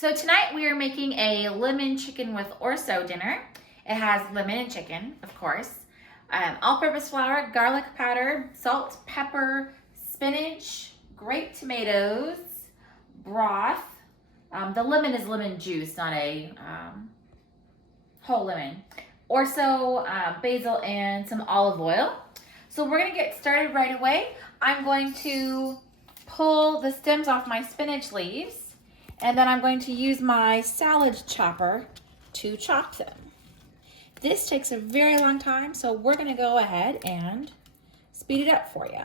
So tonight we are making a lemon chicken with Orzo dinner. It has lemon and chicken, of course, all-purpose flour, garlic powder, salt, pepper, spinach, grape tomatoes, broth. The lemon is lemon juice, not a whole lemon. Orzo, basil, and some olive oil. So we're gonna get started right away. I'm going to pull the stems off my spinach leaves, and then I'm going to use my salad chopper to chop them. This takes a very long time, so we're gonna go ahead and speed it up for you.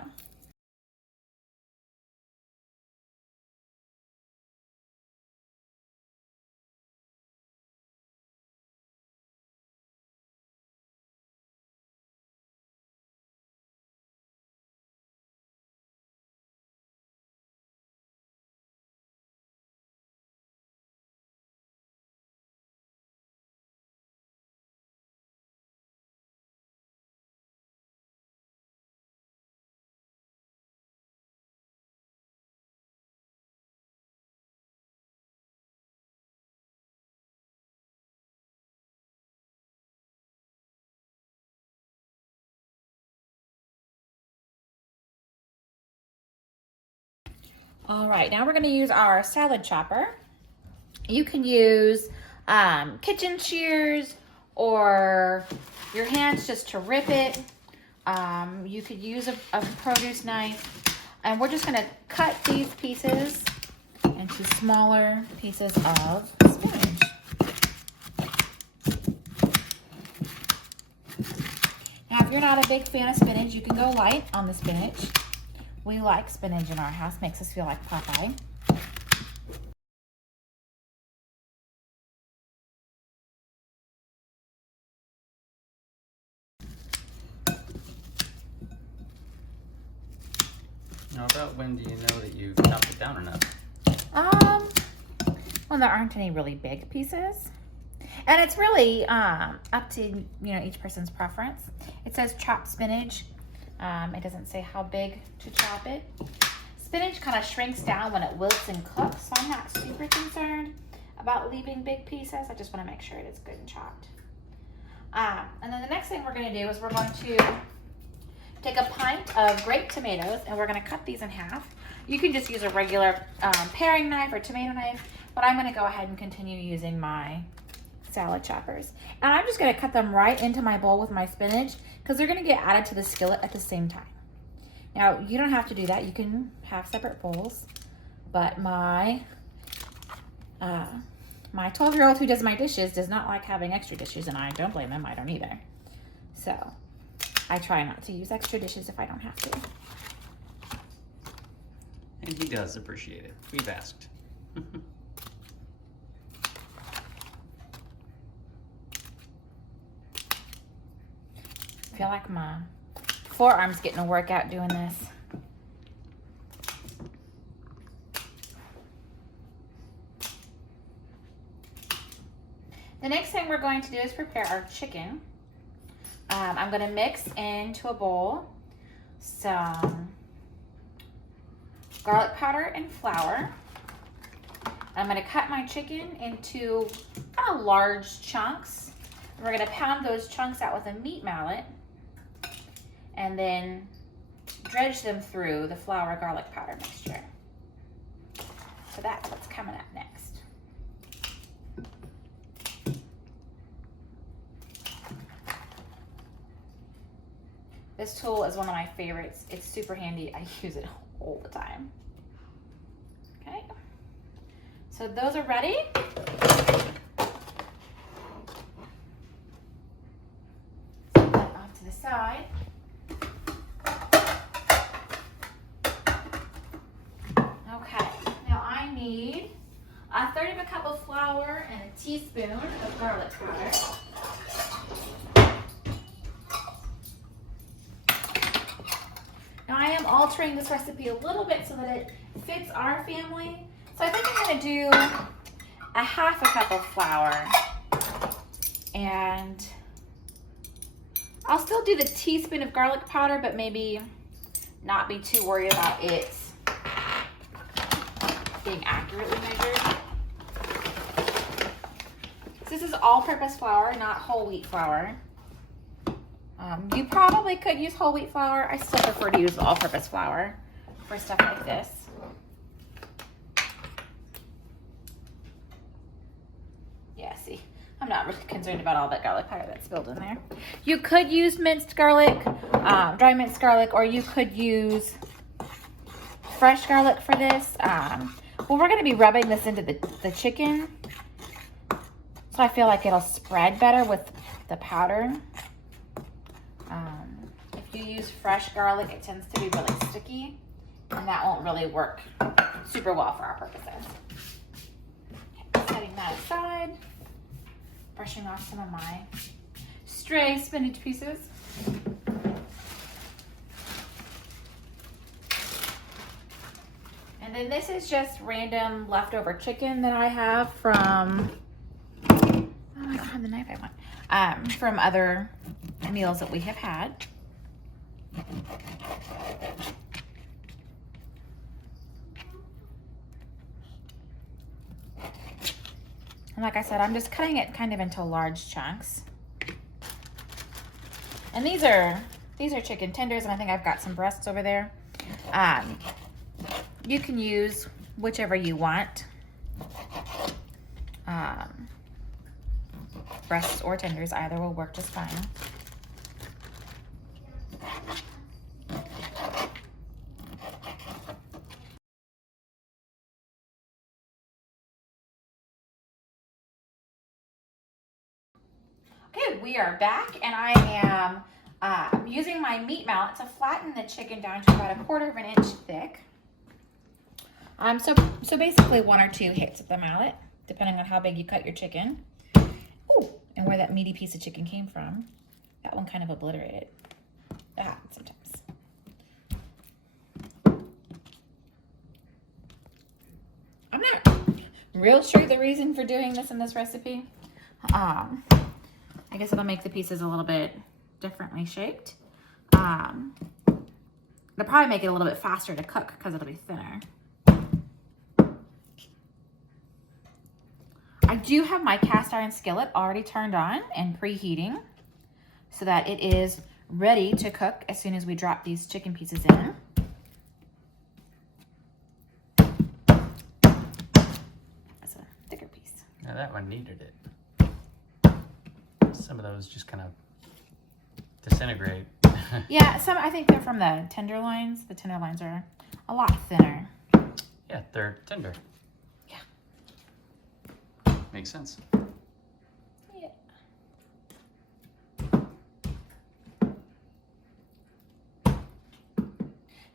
All right, now we're gonna use our salad chopper. You can use kitchen shears or your hands just to rip it. You could use a produce knife. And we're just gonna cut these pieces into smaller pieces of spinach. Now, if you're not a big fan of spinach, you can go light on the spinach. We like spinach in our house, makes us feel like Popeye. Now, about when do you know that you've chopped it down enough? Well, there aren't any really big pieces. And it's really up to, each person's preference. It says chopped spinach. It doesn't say how big to chop it. Spinach kind of shrinks down when it wilts and cooks, so I'm not super concerned about leaving big pieces. I just want to make sure it is good and chopped. And then the next thing we're going to do is we're going to take a pint of grape tomatoes and we're going to cut these in half. You can just use a regular paring knife or tomato knife, but I'm going to go ahead and continue using my salad choppers. And I'm just going to cut them right into my bowl with my spinach because they're going to get added to the skillet at the same time. Now, you don't have to do that. You can have separate bowls, but my 12-year-old who does my dishes does not like having extra dishes, and I don't blame him. I don't either. So I try not to use extra dishes if I don't have to. And he does appreciate it. We've asked. I feel like my forearm's getting a workout doing this. The next thing we're going to do is prepare our chicken. I'm going to mix into a bowl some garlic powder and flour. I'm going to cut my chicken into kind of large chunks. We're going to pound those chunks out with a meat mallet and then dredge them through the flour garlic powder mixture. So that's what's coming up next. This tool is one of my favorites. It's super handy. I use it all the time. Okay, so those are ready. Set that off to the side. Okay, now I need a third of a cup of flour and a teaspoon of garlic powder. Now I am altering this recipe a little bit so that it fits our family. So I think I'm going to do a half a cup of flour, and I'll still do the teaspoon of garlic powder, but maybe not be too worried about it being accurately measured. all-purpose flour, not whole wheat flour. You probably could use whole wheat flour. I still prefer to use all-purpose flour for stuff like this. Yeah, see, I'm not really concerned about all that garlic powder that's spilled in there. You could use minced garlic, dry minced garlic, or you could use fresh garlic for this. Well, we're going to be rubbing this into the chicken, so I feel like it'll spread better with the powder. If you use fresh garlic, it tends to be really sticky, and that won't really work super well for our purposes. Okay, setting that aside, brushing off some of my stray spinach pieces. And then this is just random leftover chicken that I have from, oh, I don't have the knife I want, from other meals that we have had. And like I said, I'm just cutting it kind of into large chunks. And these are chicken tenders, and I think I've got some breasts over there. You can use whichever you want. Breasts or tenders, either will work just fine. Okay, we are back, and I am using my meat mallet to flatten the chicken down to about 1/4 of an inch thick. So basically 1 or 2 hits of the mallet, depending on how big you cut your chicken. Ooh, and where that meaty piece of chicken came from. That one kind of obliterated. That happens sometimes. I'm not real sure the reason for doing this in this recipe. I guess it'll make the pieces a little bit differently shaped. It'll probably make it a little bit faster to cook because it'll be thinner. I do have my cast iron skillet already turned on and preheating so that it is ready to cook as soon as we drop these chicken pieces in. That's a thicker piece. Now that one needed it. Some of those just kind of disintegrate. Yeah, I think they're from the tenderloins. The tenderloins are a lot thinner. Yeah, they're tender. Yeah. Makes sense. Yeah.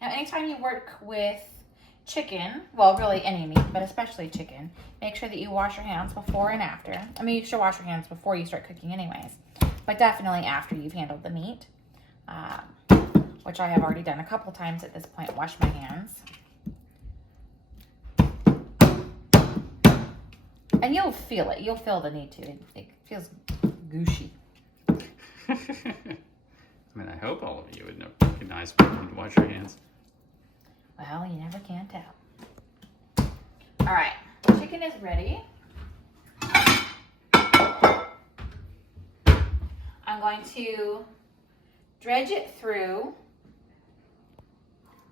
Now, anytime you work with chicken, well, really any meat, but especially chicken, make sure that you wash your hands before and after. I mean, you should wash your hands before you start cooking anyways, but definitely after you've handled the meat, which I have already done a couple times at this point, wash my hands. And you'll feel it. You'll feel the need to. It feels gushy. I mean, I hope all of you would recognize when you wash your hands. Well, you never can tell. All right, chicken is ready. I'm going to dredge it through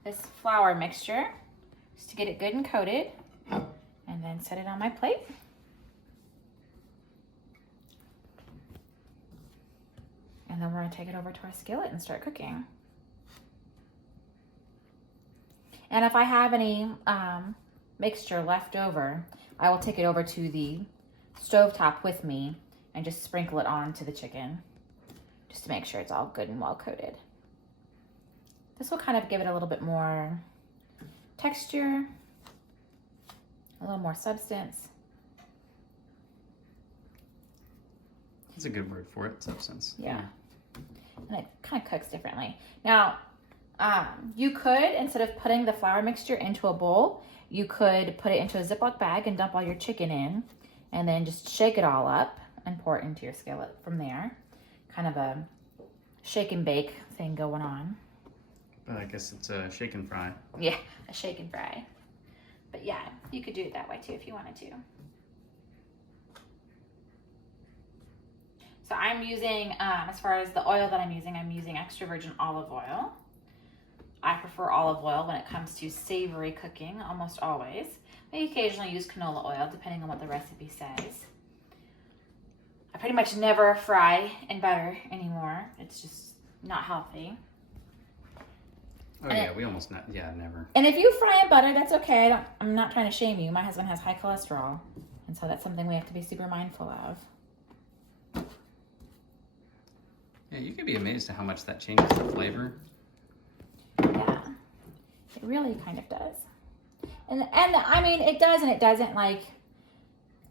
this flour mixture just to get it good and coated, and then set it on my plate. And then we're going to take it over to our skillet and start cooking. And if I have any mixture left over, I will take it over to the stovetop with me and just sprinkle it onto the chicken just to make sure it's all good and well coated. This will kind of give it a little bit more texture, a little more substance. That's a good word for it, substance. Yeah. And it kind of cooks differently. Now, you could, instead of putting the flour mixture into a bowl, you could put it into a Ziploc bag and dump all your chicken in, and then just shake it all up and pour it into your skillet from there. Kind of a shake and bake thing going on. But I guess it's a shake and fry. Yeah, a shake and fry. But yeah, you could do it that way too if you wanted to. So I'm using, as far as the oil that I'm using extra virgin olive oil. I prefer olive oil when it comes to savory cooking, almost always. I occasionally use canola oil, depending on what the recipe says. I pretty much never fry in butter anymore. It's just not healthy. Oh, yeah, we almost not, yeah, never. And if you fry in butter, that's okay. I'm not trying to shame you. My husband has high cholesterol, and so that's something we have to be super mindful of. Yeah, you could be amazed at how much that changes the flavor. Yeah, it really kind of does. And I mean, it does and it doesn't. Like,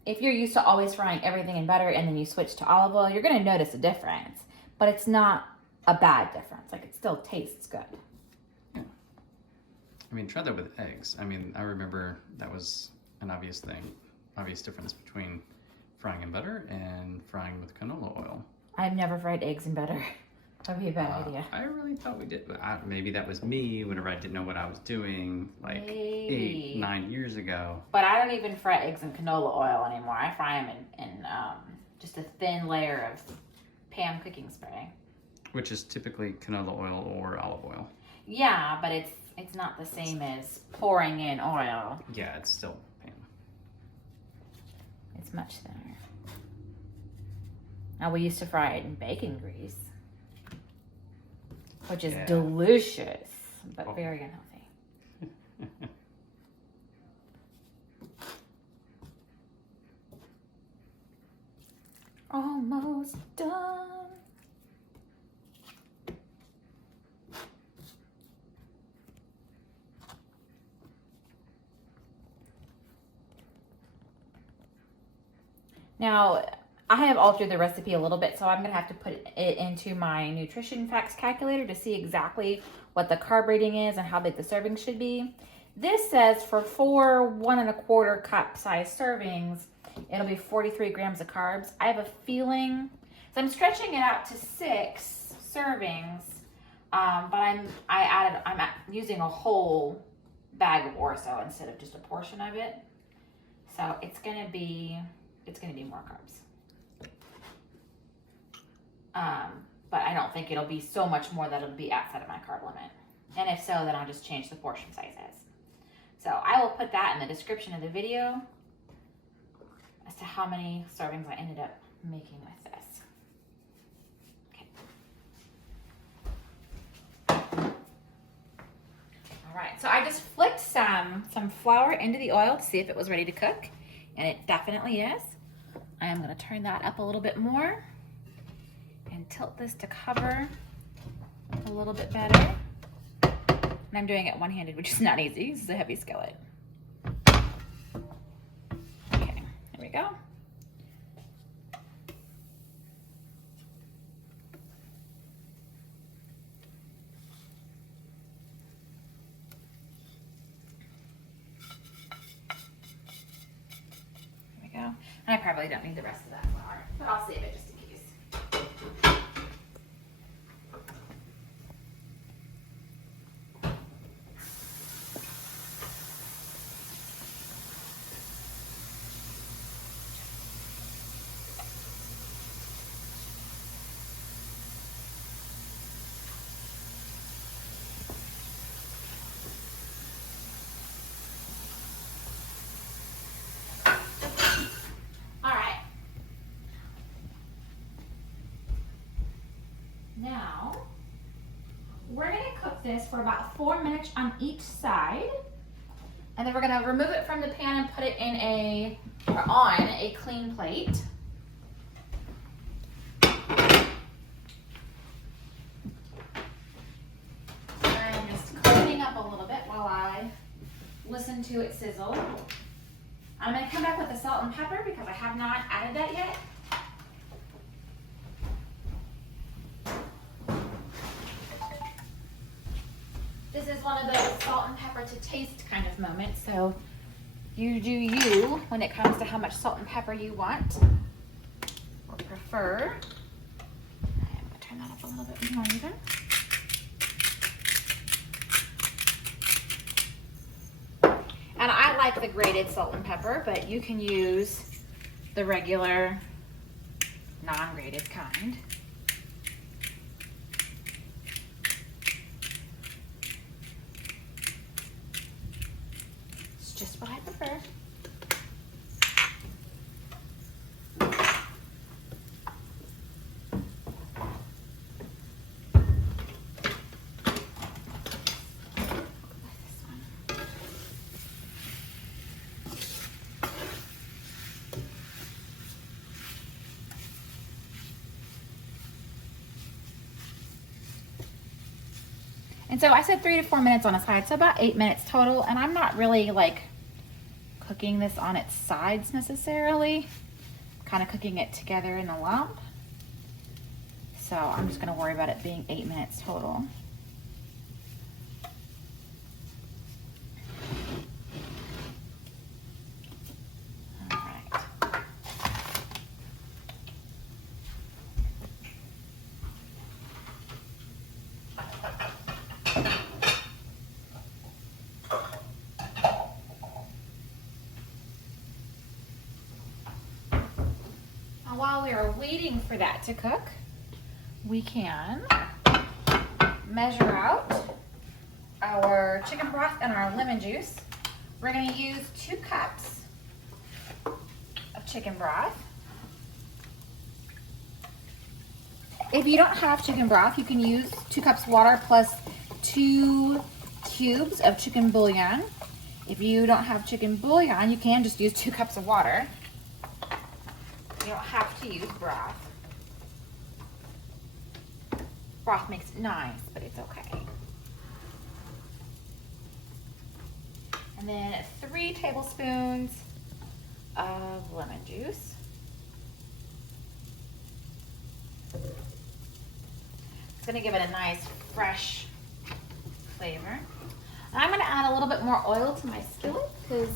if you're used to always frying everything in butter and then you switch to olive oil, you're going to notice a difference. But it's not a bad difference. Like, it still tastes good. Yeah. I mean, try that with eggs. I mean, I remember that was an obvious difference between frying in butter and frying with canola oil. I've never fried eggs in butter. That'd be a bad idea. I really thought we did. Maybe that was me whenever I didn't know what I was doing, like Maybe. 8, 9 years ago. But I don't even fry eggs in canola oil anymore. I fry them in just a thin layer of Pam cooking spray. Which is typically canola oil or olive oil. Yeah, but it's not the same as pouring in oil. Yeah, it's still Pam. It's much thinner. Now, we used to fry it in bacon grease, which is delicious, but very unhealthy. Almost done. Now, I have altered the recipe a little bit, so I'm going to have to put it into my nutrition facts calculator to see exactly what the carb rating is and how big the serving should be. This says for 4 1 1/4 cup size servings, it'll be 43 grams of carbs. I have a feeling, so I'm stretching it out to 6 servings, but I'm using a whole bag of Orzo instead of just a portion of it. So it's gonna be more carbs. But I don't think it'll be so much more that it'll be outside of my carb limit. And if so, then I'll just change the portion sizes. So I will put that in the description of the video as to how many servings I ended up making with this. Okay. All right, so I just flicked some flour into the oil to see if it was ready to cook, and it definitely is. I am going to turn that up a little bit more and tilt this to cover a little bit better. And I'm doing it one-handed, which is not easy. This is a heavy skillet. Okay, there we go. There we go. And I probably don't need the rest of that flour, but I'll save it just in case. Now, we're going to cook this for about 4 minutes on each side. And then we're going to remove it from the pan and put it in on a clean plate. I'm just cleaning up a little bit while I listen to it sizzle. I'm going to come back with the salt and pepper because I have not added that yet. This is one of those salt and pepper to taste kind of moments, so you do you when it comes to how much salt and pepper you want or prefer. I'm going to turn that up a little bit more even. And I like the grated salt and pepper, but you can use the regular non-grated kind. It's just what I prefer. And so I said 3 to 4 minutes on a side, so about 8 minutes total. And I'm not really like cooking this on its sides necessarily. Kind of cooking it together in a lump. So I'm just gonna worry about it being 8 minutes total. All right. While we are waiting for that to cook, we can measure out our chicken broth and our lemon juice. We're going to use 2 cups of chicken broth. If you don't have chicken broth, you can use 2 cups water plus 2 cubes of chicken bouillon. If you don't have chicken bouillon, you can just use 2 cups of water. You don't have to use broth. Broth makes it nice, but it's okay. And then 3 tablespoons of lemon juice. It's gonna give it a nice, fresh flavor. And I'm gonna add a little bit more oil to my skillet because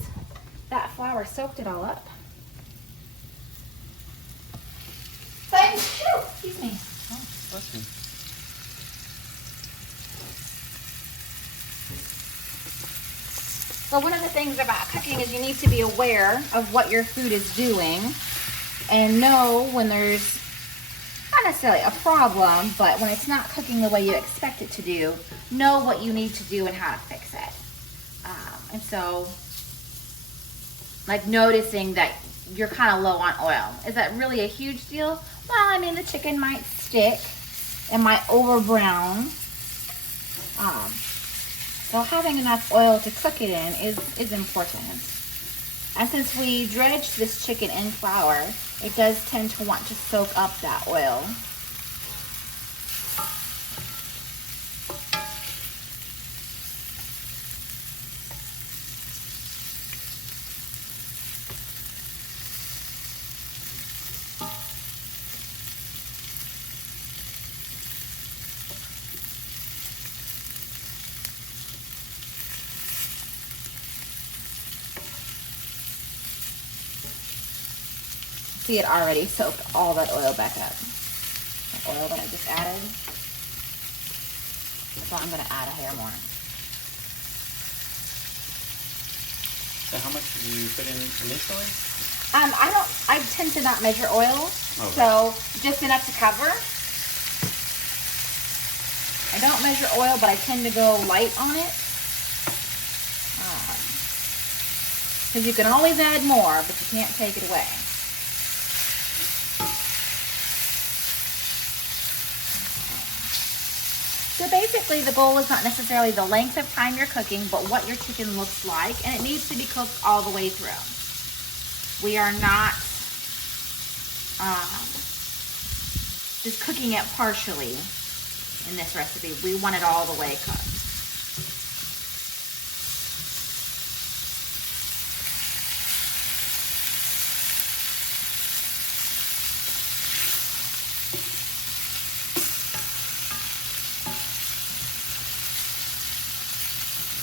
that flour soaked it all up. Excuse me. Oh, bless you. So one of the things about cooking is you need to be aware of what your food is doing and know when there's not necessarily a problem, but when it's not cooking the way you expect it to do, know what you need to do and how to fix it. And so, like noticing that you're kind of low on oil. Is that really a huge deal? Well, I mean, the chicken might stick and might over brown. So having enough oil to cook it in is important. And since we dredged this chicken in flour, it does tend to want to soak up that oil. See, it already soaked all that oil back up. The oil that I just added. So I'm going to add a hair more. So how much did you put in initially? I tend to not measure oil. Okay. So just enough to cover. I don't measure oil, but I tend to go light on it. Because you can always add more, but you can't take it away. So basically the goal is not necessarily the length of time you're cooking, but what your chicken looks like, and it needs to be cooked all the way through. We are not just cooking it partially in this recipe. We want it all the way cooked.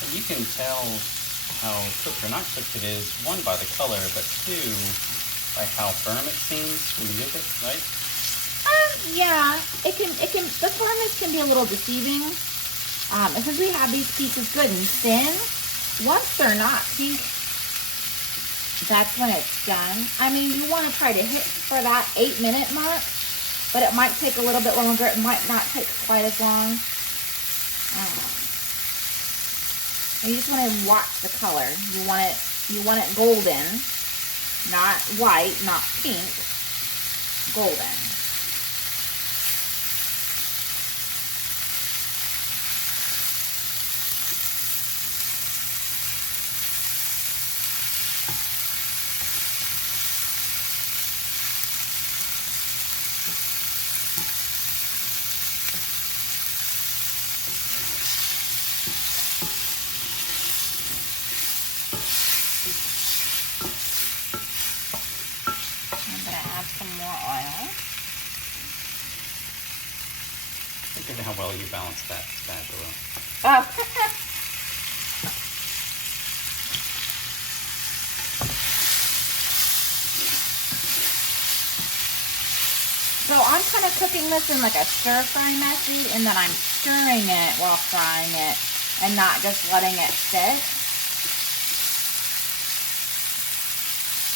You can tell how cooked or not cooked it is, one, by the color, but two, by how firm it seems when you move it, right? Yeah, the firmness can be a little deceiving. And since we have these pieces good and thin, once they're not pink, that's when it's done. I mean, you want to try to hit for that 8-minute mark, but it might take a little bit longer. It might not take quite as long. And you just want to watch the color. You want it golden, not white, not pink, golden. Look at how well you balance that spatula. Oh. So I'm kind of cooking this in like a stir-fry method, and then I'm stirring it while frying it and not just letting it sit.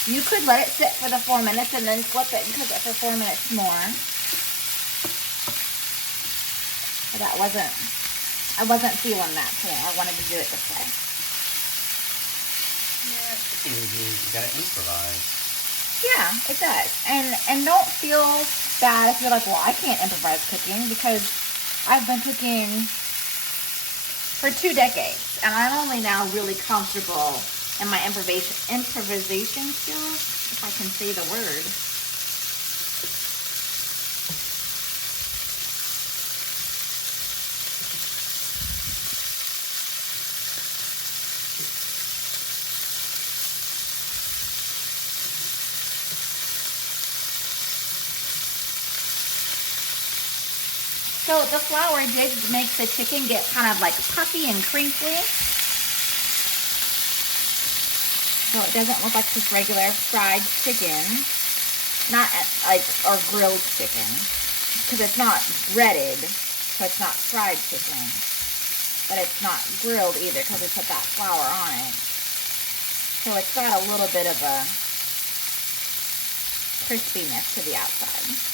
You could let it sit for the 4 minutes and then flip it and cook it for 4 minutes more. But I wasn't feeling that today. I wanted to do it this way. Yeah, cooking means you gotta improvise. Yeah, it does. And don't feel bad if you're like, well, I can't improvise cooking, because I've been cooking for 2 decades, and I'm only now really comfortable in my improvisation skills, if I can say the word. So the flour did make the chicken get kind of like puffy and crinkly. So it doesn't look like just regular fried chicken. Not like, or grilled chicken. Because it's not breaded, so it's not fried chicken. But it's not grilled either, because we put that flour on it. So it's got a little bit of a crispiness to the outside.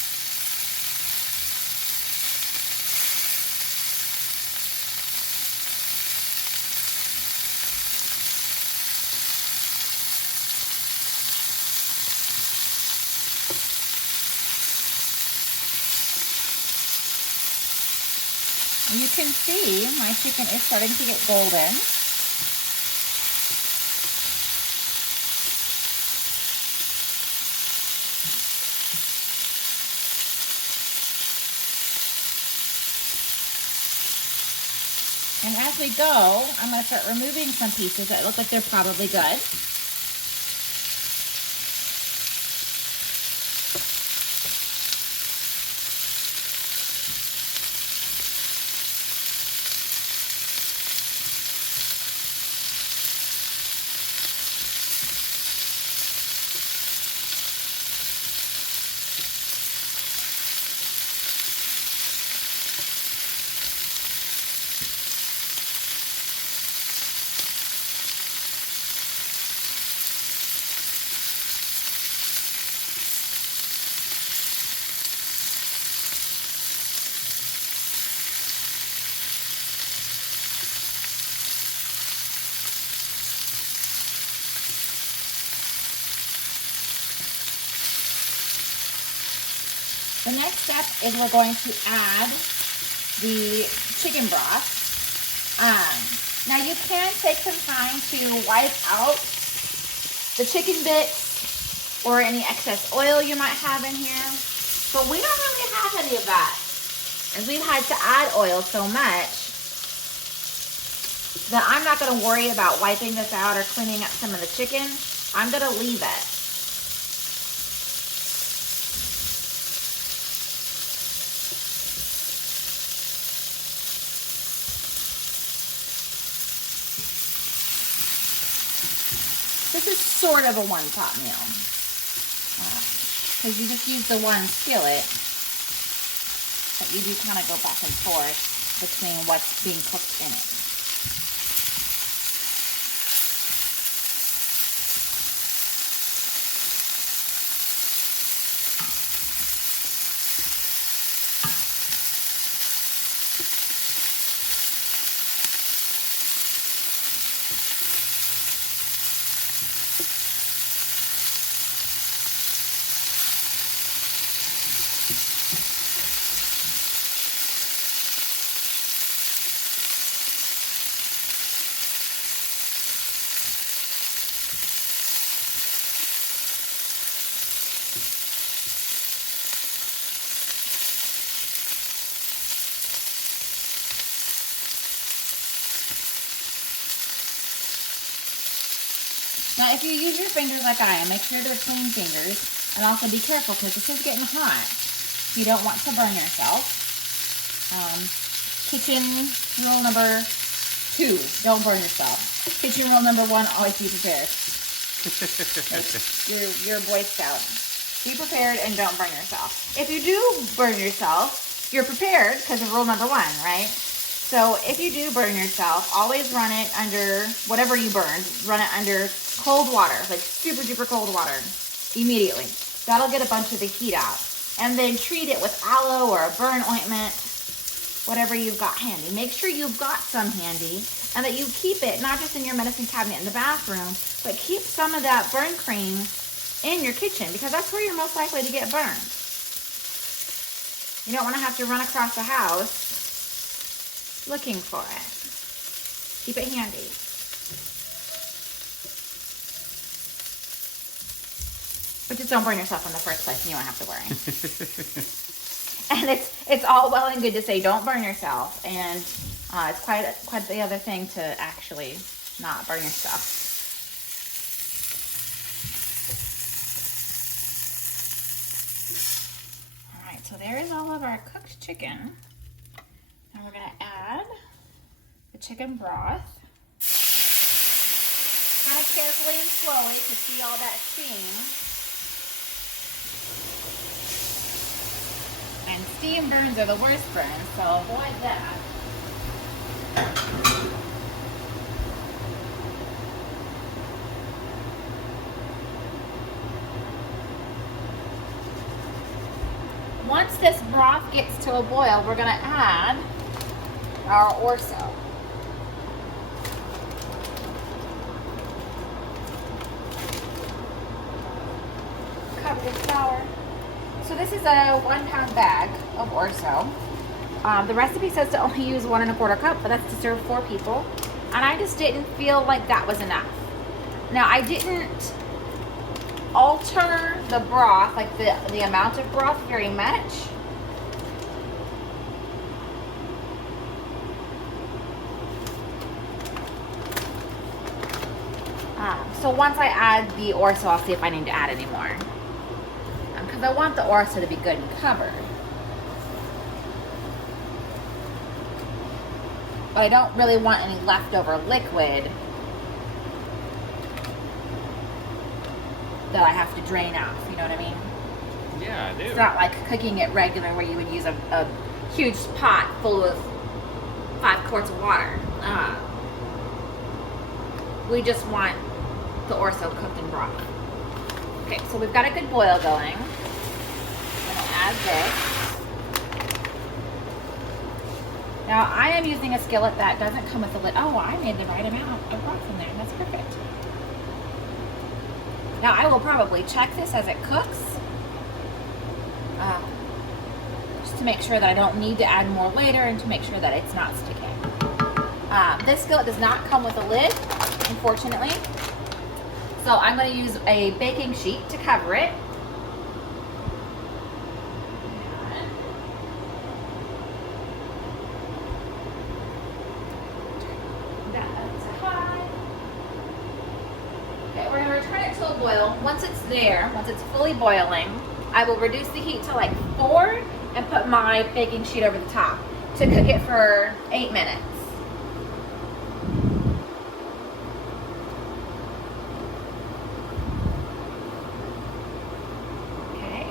You can see my chicken is starting to get golden. And as we go, I'm going to start removing some pieces that look like they're probably good. The next step is we're going to add the chicken broth. Now you can take some time to wipe out the chicken bits or any excess oil you might have in here, but we don't really have any of that, as we've had to add oil so much that I'm not going to worry about wiping this out or cleaning up some of the chicken. I'm going to leave it. This is sort of a one-pot meal, because you just use the one skillet, but you do kind of go back and forth between what's being cooked in it. Now, if you use your fingers like I am, make sure they're clean fingers. And also be careful because this is getting hot. You don't want to burn yourself. Kitchen rule number 2, don't burn yourself. Kitchen rule number 1, always be prepared. You're a Boy Scout. Be prepared and don't burn yourself. If you do burn yourself, you're prepared because of rule number 1, right? So if you do burn yourself, always run it under, whatever you burned, run it under cold water, like super duper cold water, immediately. That'll get a bunch of the heat out. And then treat it with aloe or a burn ointment, whatever you've got handy. Make sure you've got some handy and that you keep it, not just in your medicine cabinet in the bathroom, but keep some of that burn cream in your kitchen because that's where you're most likely to get burned. You don't want to have to run across the house looking for it. Keep it handy. But just don't burn yourself in the first place and you won't have to worry. And it's all well and good to say don't burn yourself, and it's quite the other thing to actually not burn yourself. All right, so there is all of our cooked chicken. Now we're gonna add the chicken broth. Kind of carefully and slowly to see all that steam. And steam burns are the worst burns, so avoid that. Once this broth gets to a boil, we're going to add our orzo. Covered in flour. So this is a 1 pound bag of orzo. The recipe says to only use 1 1/4 cup, but that's to serve 4 people. And I just didn't feel like that was enough. Now I didn't alter the broth, like the amount of broth very much. So once I add the orzo, I'll see if I need to add any more. Because I want the orzo to be good and covered. But I don't really want any leftover liquid that I have to drain off, you know what I mean? Yeah, I do. It's not like cooking it regular where you would use a huge pot full of 5 quarts of water. We just want the orzo cooked in broth. Okay, so we've got a good boil going. I'm gonna add this. Now I am using a skillet that doesn't come with a lid. Oh, I made the right amount of broth in there. That's perfect. Now I will probably check this as it cooks, just to make sure that I don't need to add more later and to make sure that it's not sticking. This skillet does not come with a lid, unfortunately. So I'm going to use a baking sheet to cover it. Okay, we're going to return it to a boil. Once it's there, once it's fully boiling, I will reduce the heat to like 4 and put my baking sheet over the top to cook it for 8 minutes.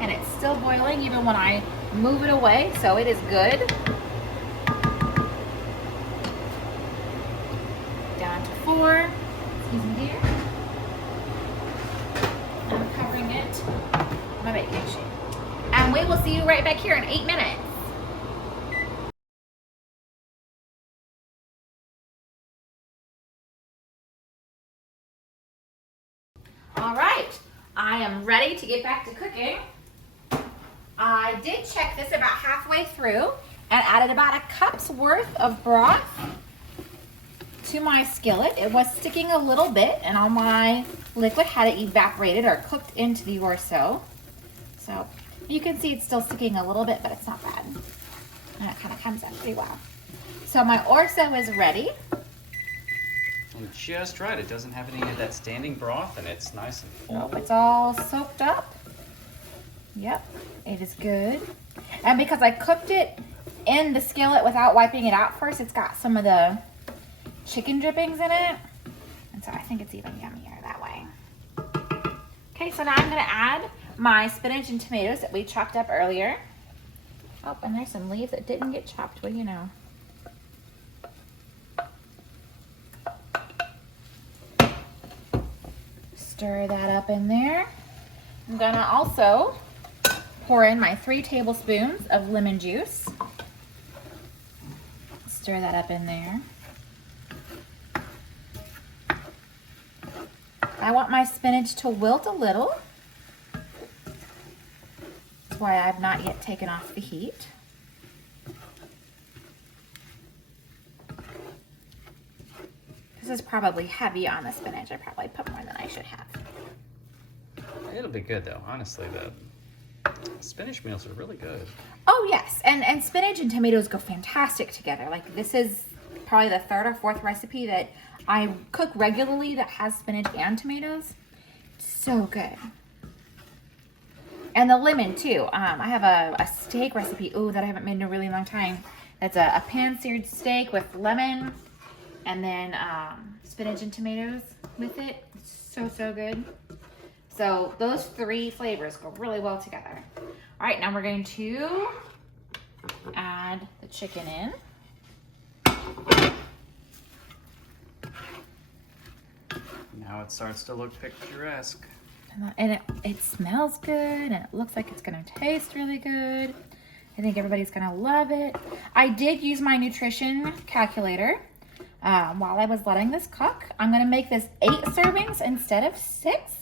And it's still boiling even when I move it away, so it is good. Down to 4. Easy here. I'm covering it with my baking sheet. And we will see you right back here in 8 minutes. All right, I am ready to get back to cooking. I did check this about halfway through and added about a cup's worth of broth to my skillet. It was sticking a little bit and all my liquid had evaporated or cooked into the orzo. So you can see it's still sticking a little bit, but it's not bad. And it kind of comes up pretty well. So my orzo is ready. And just right. It doesn't have any of that standing broth, and it's nice and full. Nope, it's all soaked up. Yep, it is good. And because I cooked it in the skillet without wiping it out first, it's got some of the chicken drippings in it. And so I think it's even yummier that way. Okay, so now I'm gonna add my spinach and tomatoes that we chopped up earlier. Oh, and there's some leaves that didn't get chopped. What do you know? Stir that up in there. I'm gonna also pour in my 3 tablespoons of lemon juice. Stir that up in there. I want my spinach to wilt a little. That's why I've not yet taken off the heat. This is probably heavy on the spinach. I probably put more than I should have. It'll be good though. Honestly, the spinach meals are really good. Oh yes, and spinach and tomatoes go fantastic together. Like this is probably the 3rd or 4th recipe that I cook regularly that has spinach and tomatoes. So good. And the lemon too. I have a steak recipe, that I haven't made in a really long time. That's a pan-seared steak with lemon and then spinach and tomatoes with it. It's so good. So those 3 flavors go really well together. All right, now we're going to add the chicken in. Now it starts to look picturesque. And it smells good, and it looks like it's gonna taste really good. I think everybody's gonna love it. I did use my nutrition calculator while I was letting this cook. I'm gonna make this 8 servings instead of 6,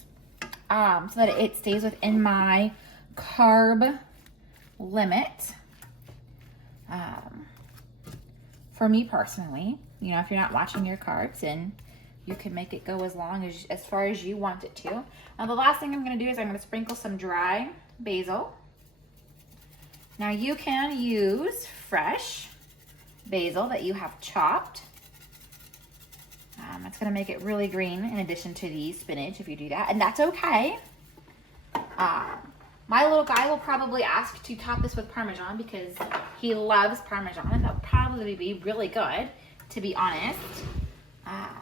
so that it stays within my carb limit. For me personally, if you're not watching your carbs, and you can make it go as far as you want it to. Now the last thing I'm gonna do is I'm gonna sprinkle some dry basil. Now you can use fresh basil that you have chopped. It's gonna make it really green in addition to the spinach if you do that, and that's okay. My little guy will probably ask to top this with Parmesan because he loves Parmesan, and that'll probably be really good, to be honest. I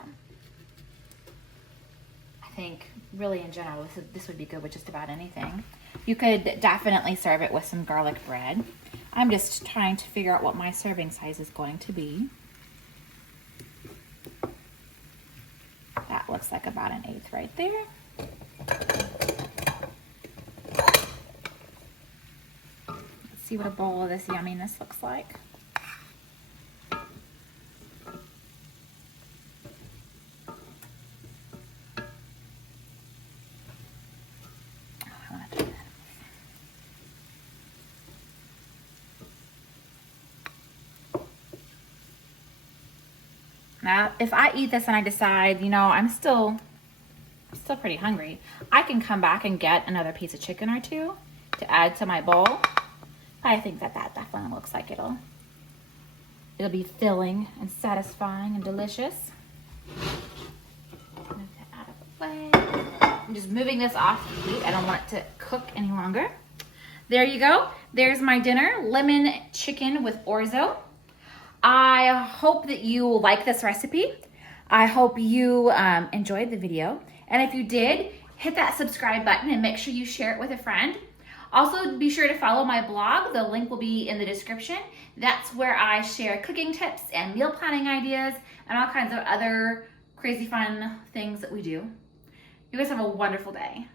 think really in general this would be good with just about anything. You could definitely serve it with some garlic bread. I'm just trying to figure out what my serving size is going to be. That looks like about an 1/8 right there. Let's see what a bowl of this yumminess looks like. Now, if I eat this and I decide, I'm still pretty hungry, I can come back and get another piece of chicken or 2 to add to my bowl. I think that definitely looks like it'll be filling and satisfying and delicious. Move that out of the way. I'm just moving this off the heat. I don't want it to cook any longer. There you go. There's my dinner, lemon chicken with orzo. I hope that you like this recipe. I hope you enjoyed the video. And if you did, hit that subscribe button and make sure you share it with a friend. Also, be sure to follow my blog. The link will be in the description. That's where I share cooking tips and meal planning ideas and all kinds of other crazy fun things that we do. You guys have a wonderful day.